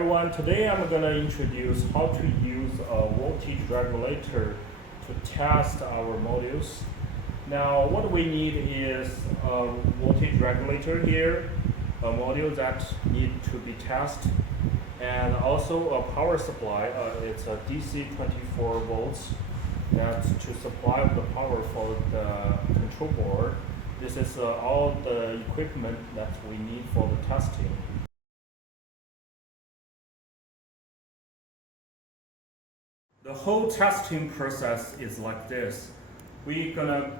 everyone, today I'm going to introduce how to use a voltage regulator to test our modules. Now what we need is a voltage regulator here, a module that need to be tested, and also a power supply. It's a DC 24 volts that's to supply the power for the control board. This is all the equipment that we need for the testing. The whole testing process is like this. We're gonna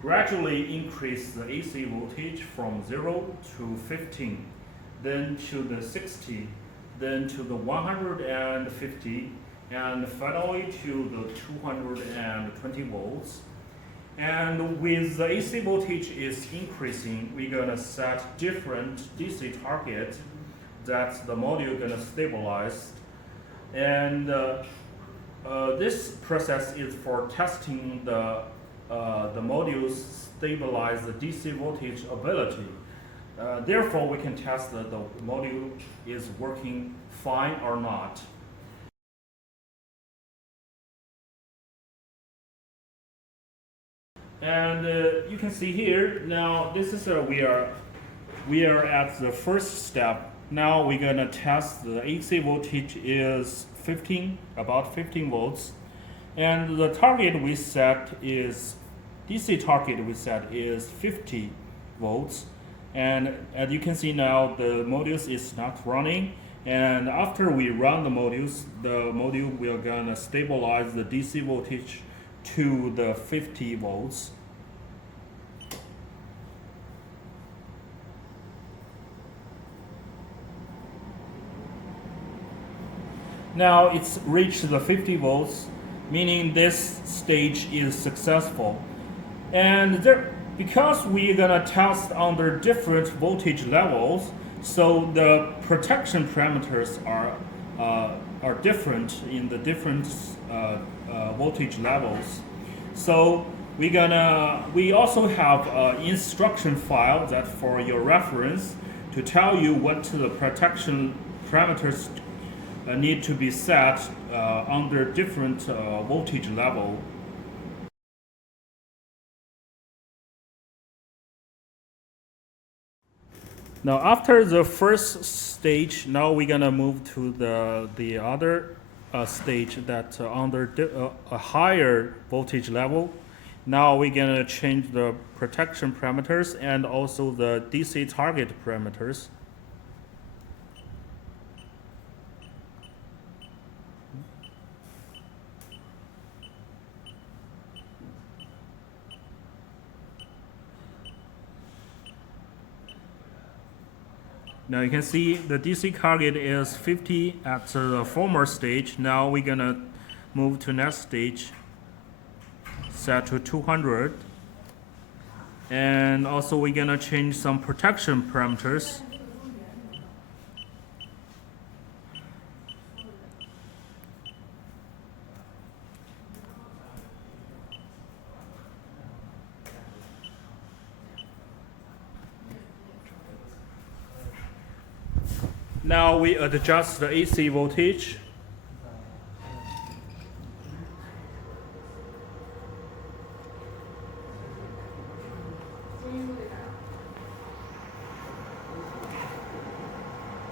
gradually increase the AC voltage from 0 to 15, then to the 60, then to the 150, and finally to the 220 volts. And with the AC voltage is increasing, we're gonna set different DC target that the module gonna stabilize. And this process is for testing the module's stabilize the DC voltage ability. Therefore, we can test that the module is working fine or not. And you can see here now. This is we are at the first step. Now we're gonna test the AC voltage is about 15 volts, and the target we set is DC target we set is 50 volts. And as you can see now, the modules is not running. And after we run the module will gonna stabilize the DC voltage to the 50 volts. Now it's reached the 50 volts, meaning this stage is successful. And because we're gonna test under different voltage levels, so the protection parameters are different in the different voltage levels. So we also have an instruction file that for your reference to tell you what the protection parameters need to be set under different voltage level. Now after the first stage, now we're gonna move to the other stage that under a higher voltage level. Now we're gonna change the protection parameters and also the DC target parameters. Now you can see the DC target is 50 at the former stage. Now we're gonna move to next stage, set to 200. And also we're gonna change some protection parameters. Now we adjust the AC voltage.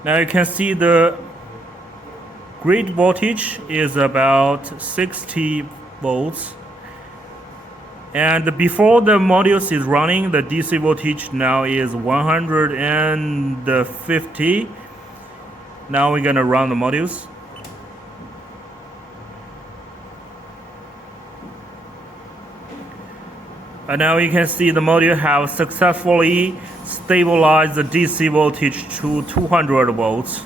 Now you can see the grid voltage is about 60 volts. And before the modules is running, the DC voltage now is 150. Now we're gonna run the modules. And now you can see the module have successfully stabilized the DC voltage to 200 volts.